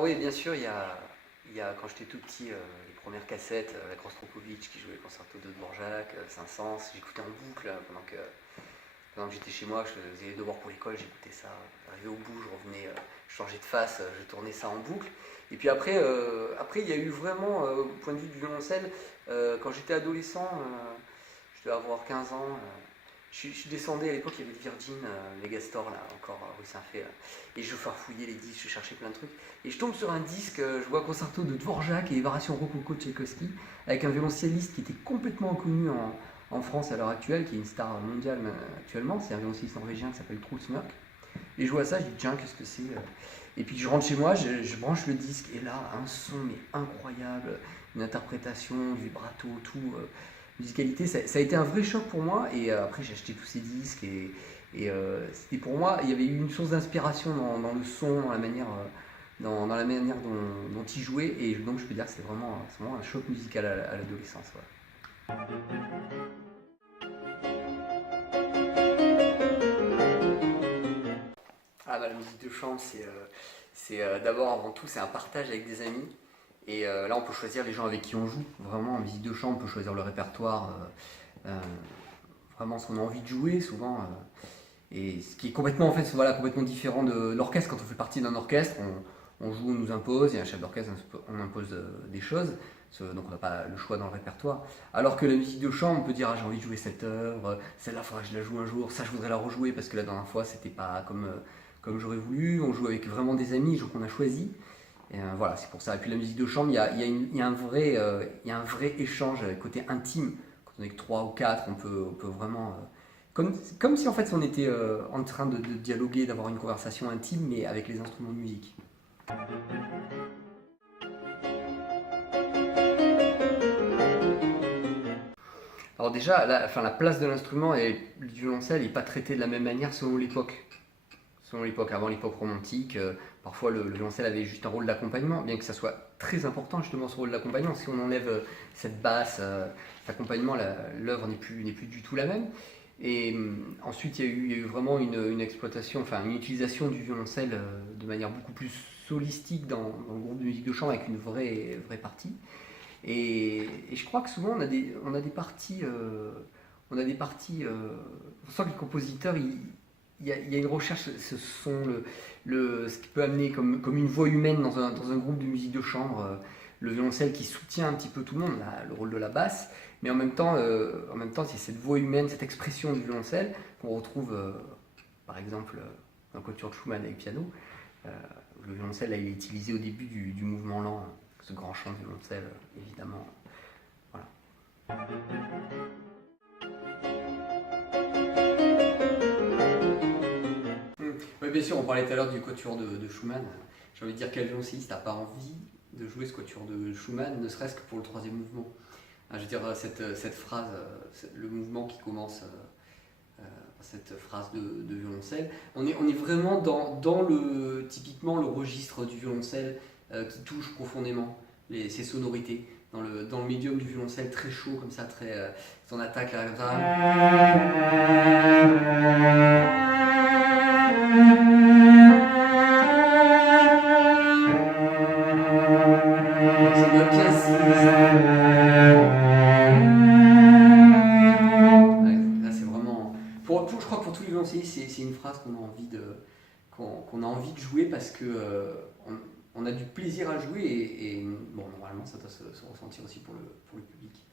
Alors oui, bien sûr, quand j'étais tout petit, les premières cassettes, la Rostropovitch qui jouait le concerto de Dvorak, Saint-Saëns, j'écoutais en boucle pendant que j'étais chez moi, je faisais les devoirs pour l'école, j'écoutais ça. Arrivé au bout, je revenais, je changeais de face, je tournais ça en boucle. Et puis après il y a eu vraiment, au point de vue du violoncelle, quand j'étais adolescent, je devais avoir 15 ans. Je descendais à l'époque, il y avait le Virgin Megastore, là, encore rue Saint-Fé, et je farfouillais les disques, je cherchais plein de trucs. Et je tombe sur un disque, je vois un concerto de Dvorak et les variations rococo de Tchaïkovski, avec un violoncelliste qui était complètement inconnu en France à l'heure actuelle, qui est une star mondiale actuellement, c'est un violoncelliste norvégien qui s'appelle Truls Mørk. Et je vois ça, je dis tiens, qu'est-ce que c'est? Et puis je rentre chez moi, je branche le disque, et là, un son mais incroyable, une interprétation, du vibrato, tout. Musicalité, ça a été un vrai choc pour moi. Et après, j'ai acheté tous ces disques. C'était pour moi, il y avait eu une source d'inspiration dans le son, dans la manière dont il jouait. Et donc, je peux dire que c'est vraiment un choc musical à l'adolescence. Ouais. Ah bah, la musique de chambre, c'est d'abord, avant tout, c'est un partage avec des amis. Et là, on peut choisir les gens avec qui on joue. Vraiment, en musique de chambre, on peut choisir le répertoire, vraiment ce qu'on a envie de jouer, souvent. Et ce qui est complètement, en fait, voilà, complètement différent de l'orchestre. Quand on fait partie d'un orchestre, on joue, on nous impose, il y a un chef d'orchestre, on impose des choses. Donc on n'a pas le choix dans le répertoire. Alors que la musique de chambre, on peut dire ah, j'ai envie de jouer cette œuvre, celle-là, il faudra que je la joue un jour, ça, je voudrais la rejouer parce que la dernière fois, c'était pas comme j'aurais voulu. On joue avec vraiment des amis, gens qu'on a choisis. Et voilà, c'est pour ça. Et puis la musique de chambre, il y a un vrai échange, côté intime. Quand on est que 3 ou 4, on peut vraiment... comme si en fait on était en train de dialoguer, d'avoir une conversation intime, mais avec les instruments de musique. Alors déjà, la place de l'instrument et du violoncelle n'est pas traitée de la même manière selon l'époque. Avant l'époque romantique, parfois le violoncelle avait juste un rôle d'accompagnement, bien que ça soit très important justement ce rôle d'accompagnement. Si on enlève cette basse, cet accompagnement, l'œuvre n'est plus du tout la même. Et ensuite il y a eu vraiment une exploitation, enfin une utilisation du violoncelle de manière beaucoup plus solistique dans le groupe de musique de chambre avec une vraie partie. Et je crois que souvent on a des parties, on sent que les compositeurs, il y a une recherche, ce son, ce qui peut amener comme une voix humaine dans un groupe de musique de chambre, le violoncelle qui soutient un petit peu tout le monde, le rôle de la basse, mais en même temps, c'est cette voix humaine, cette expression du violoncelle qu'on retrouve, par exemple, dans Quatuor de Schumann avec piano. Le violoncelle, là, il est utilisé au début du mouvement lent, ce grand chant de violoncelle, évidemment. Voilà. Oui, bien sûr, on parlait tout à l'heure du Quatuor de Schumann. J'ai envie de dire quel violoncelliste n'a pas envie de jouer ce Quatuor de Schumann, ne serait-ce que pour le troisième mouvement. Je veux dire, cette phrase, le mouvement qui commence, cette phrase de violoncelle, on est vraiment dans typiquement le registre du violoncelle qui touche profondément ces sonorités. Dans le médium du violoncelle très chaud, comme ça, son attaque là, comme ça. Je crois que pour tous les violoncellistes, c'est une phrase qu'on a envie de jouer parce que on a du plaisir à jouer et bon, normalement ça doit se ressentir aussi pour le public.